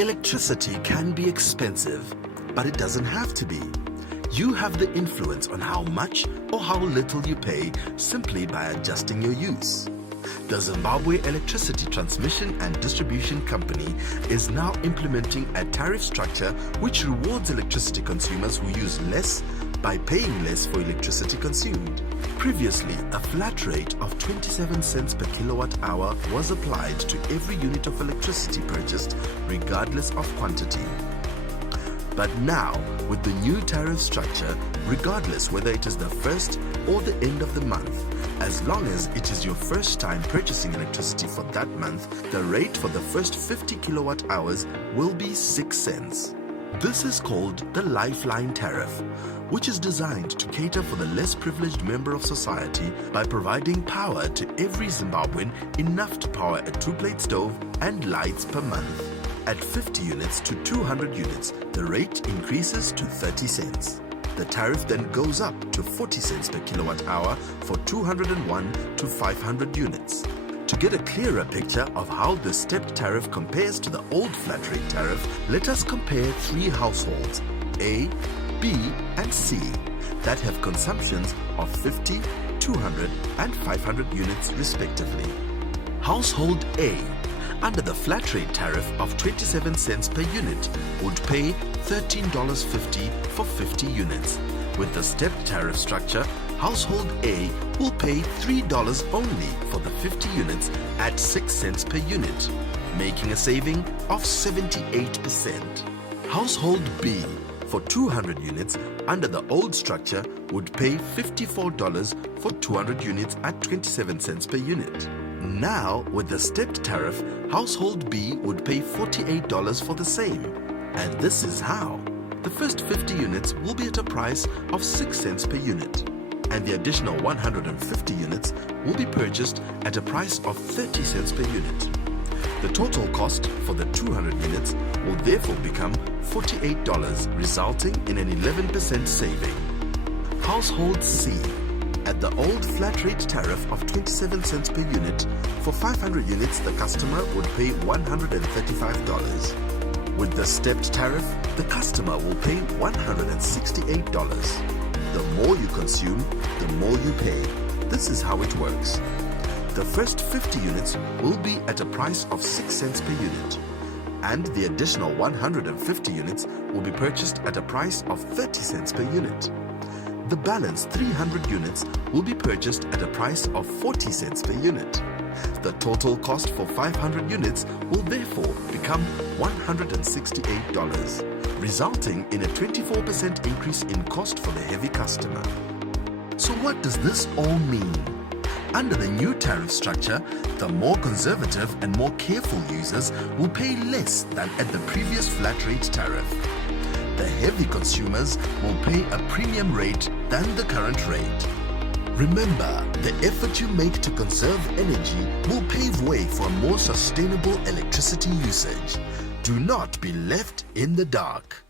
Electricity can be expensive, but it doesn't have to be. You have the influence on how much or how little you pay simply by adjusting your use. The Zimbabwe Electricity Transmission and Distribution Company is now implementing a tariff structure which rewards electricity consumers who use less by paying less for electricity consumed. Previously, a flat rate of 27 cents per kilowatt hour was applied to every unit of electricity purchased regardless of quantity. But now, with the new tariff structure, regardless whether it is the first or the end of the month, as long as it is your first time purchasing electricity for that month, the rate for the first 50 kilowatt hours will be 6 cents. This is called the Lifeline Tariff, which is designed to cater for the less privileged member of society by providing power to every Zimbabwean enough to power a 2-plate stove and lights per month. At 50 units to 200 units, the rate increases to 30 cents. The tariff then goes up to 40 cents per kilowatt hour for 201 to 500 units. To get a clearer picture of how the stepped tariff compares to the old flat rate tariff, let us compare 3 households, A, B and C, that have consumptions of 50, 200 and 500 units respectively. Household A, under the flat rate tariff of 27 cents per unit, would pay $13.50 for 50 units. With the stepped tariff structure, Household A will pay $3 only for the 50 units at 6 cents per unit, making a saving of 78%. Household B, for 200 units under the old structure, would pay $54 for 200 units at 27 cents per unit. Now, with the stepped tariff, Household B would pay $48 for the same. And this is how. The first 50 units will be at a price of 6 cents per unit, and the additional 150 units will be purchased at a price of 30 cents per unit. The total cost for the 200 units will therefore become $48, resulting in an 11% saving. Household C, at the old flat rate tariff of 27 cents per unit, for 500 units the customer would pay $135. With the stepped tariff, the customer will pay $168. The more you consume, the more you pay. This is how it works. The first 50 units will be at a price of 6 cents per unit, and the additional 150 units will be purchased at a price of 30 cents per unit. The balance 300 units will be purchased at a price of 40 cents per unit. The total cost for 500 units will therefore become $168, resulting in a 24% increase in cost for the heavy customer. So what does this all mean? Under the new tariff structure, the more conservative and more careful users will pay less than at the previous flat rate tariff. The heavy consumers will pay a premium rate than the current rate. Remember, the effort you make to conserve energy will pave way for a more sustainable electricity usage. Do not be left in the dark.